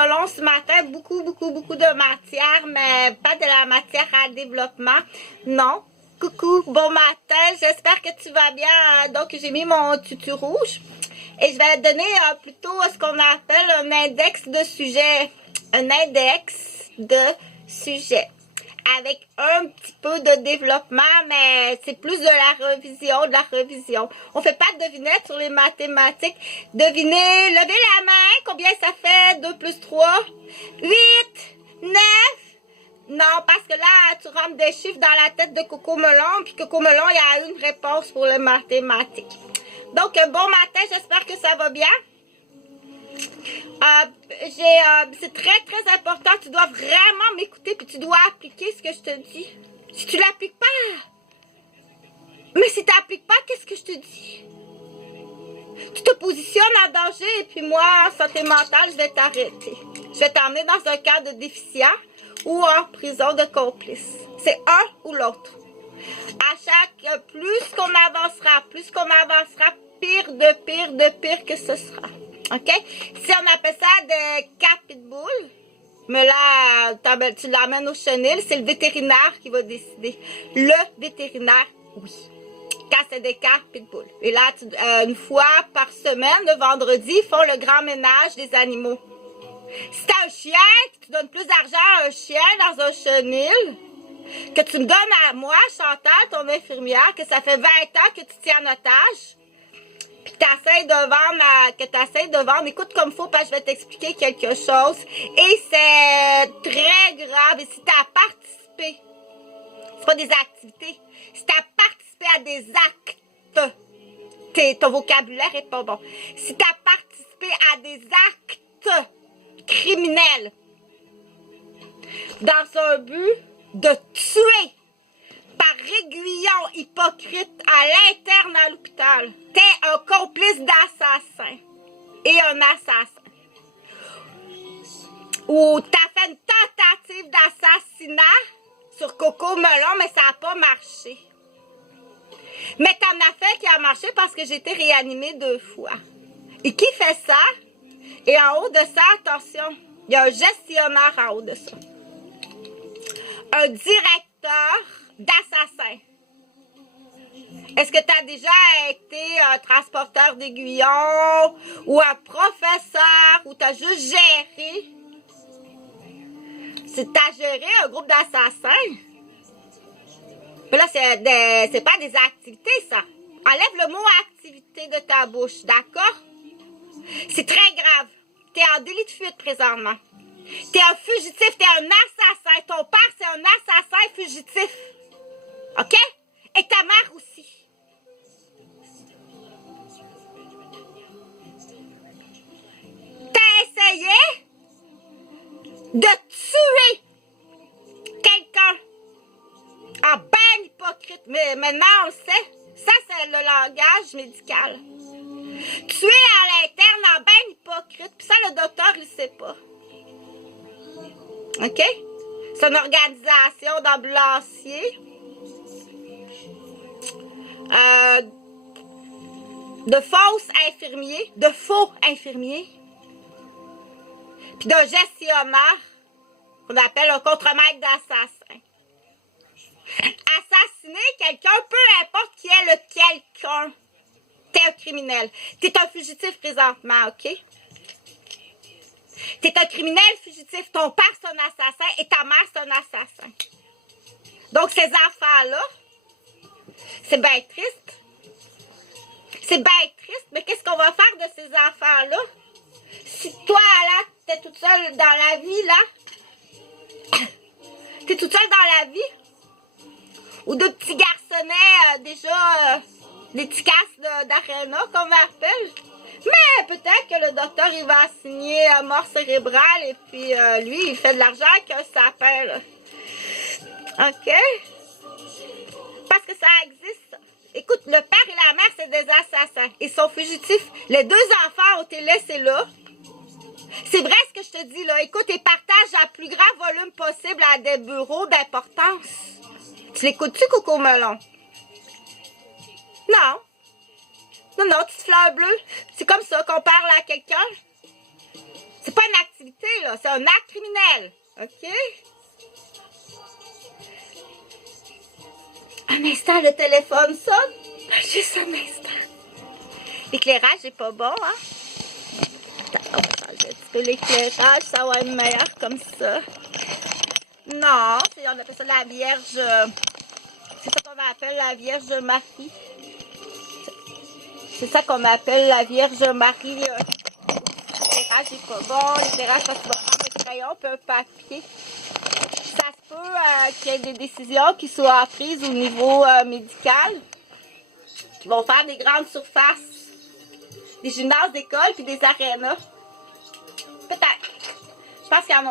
melon ce matin. Beaucoup de matière, mais pas de la matière à développement. Non. Coucou, bon matin. J'espère que tu vas bien. Donc, j'ai mis mon tutu rouge. Et je vais te donner plutôt ce qu'on appelle un index de sujet. Un index de sujet. Avec un petit peu de développement, mais c'est plus de la revision. On fait pas de devinette sur les mathématiques. Devinez, levez la main, combien ça fait 2 plus 3? 8, 9. Non, parce que là, tu rentres des chiffres dans la tête de Coco Melon, puis Coco Melon, il y a une réponse pour les mathématiques. Donc, bon matin, j'espère que ça va bien. C'est très important. Tu dois vraiment m'écouter puis tu dois appliquer ce que je te dis. Si tu l'appliques pas, mais si tu n'appliques pas, qu'est-ce que je te dis? Tu te positionnes en danger et puis moi, santé mentale, je vais t'arrêter. Je vais t'emmener dans un cas de déficient ou en prison de complice. C'est un ou l'autre. À chaque, plus qu'on avancera, pire que ce sera. OK? Si on appelle ça des cas pitbull, mais là, tu l'amènes au chenil, c'est le vétérinaire qui va décider. Le vétérinaire, oui. Quand c'est des cas pitbull. Et là, une fois par semaine, le vendredi, ils font le grand ménage des animaux. Si t'as un chien, que tu donnes plus d'argent à un chien dans un chenil, que tu me donnes à moi, Chantal, ton infirmière, que ça fait 20 ans que tu tiens en otage, puis que tu essaies de vendre, écoute comme il faut, parce que je vais t'expliquer quelque chose. Et c'est très grave. Et si tu as participé, c'est pas des activités, si tu as participé à des actes, ton vocabulaire est pas bon. Si tu as participé à des actes criminels dans un but de tuer par aiguillon hypocrite à l'interne à l'hôpital, t'es un complice d'assassin et un assassin. Ou t'as fait une tentative d'assassinat sur Coco Melon, mais ça n'a pas marché. Mais t'en as fait qui a marché parce que j'ai été réanimée 2 fois. Et qui fait ça? Et en haut de ça, attention, il y a un gestionnaire en haut de ça. Un directeur d'assassins. Est-ce que tu as déjà été un transporteur d'aiguillons ou un professeur ou tu as juste géré? Si tu as géré un groupe d'assassins, mais là, c'est pas des activités, ça. Enlève le mot activité de ta bouche, d'accord? C'est très grave. Tu es en délit de fuite présentement. Tu es un fugitif, tu es un assassin. Ton père, c'est un assassin fugitif. OK? Et ta mère aussi. T'as essayé de tuer quelqu'un en ben hypocrite. Mais maintenant, on le sait. Ça, c'est le langage médical. Tuer à l'interne en ben hypocrite. Puis ça, le docteur, il ne sait pas. OK? C'est une organisation d'ambulanciers. De faux infirmiers, puis d'un gestionnaire qu'on appelle un contremaître d'assassin. Assassiner quelqu'un, peu importe qui est le quelqu'un, t'es un criminel. T'es un fugitif présentement, OK? T'es un criminel fugitif, ton père c'est un assassin et ta mère c'est un assassin. Donc ces enfants-là, c'est bien triste. C'est bien triste, mais qu'est-ce qu'on va faire de ces enfants-là? Si toi, là, t'es toute seule dans la vie, là, t'es toute seule dans la vie, ou de petits garçonnets, des petits casses d'aréna, qu'on appelle. Mais peut-être que le docteur, il va assigner mort cérébrale, et puis lui, il fait de l'argent avec un sapin, là. OK? Parce que ça existe. Écoute, le père et la mère, c'est des assassins. Ils sont fugitifs. Les 2 enfants ont été laissés là. C'est vrai ce que je te dis là. Écoute, ils partagent à plus grand volume possible à des bureaux d'importance. Tu l'écoutes-tu, Coco Melon? Non. Non, petite fleur bleue. C'est comme ça qu'on parle à quelqu'un. C'est pas une activité, là. C'est un acte criminel. OK? Un instant, le téléphone sonne. Juste un instant. L'éclairage n'est pas bon, hein? Attends, on va changer un petit peu l'éclairage. Ça va être meilleur comme ça. Non, on appelle ça la Vierge. C'est ça qu'on appelle la Vierge Marie. C'est ça qu'on appelle la Vierge Marie. L'éclairage n'est pas bon. L'éclairage, parce que tu vas prendre un crayon et un papier. Ça se peut qu'il y ait des décisions qui soient prises au niveau médical. Qui vont faire des grandes surfaces. Des gymnases d'école puis des arénas. Peut-être. Je pense qu'il y en a.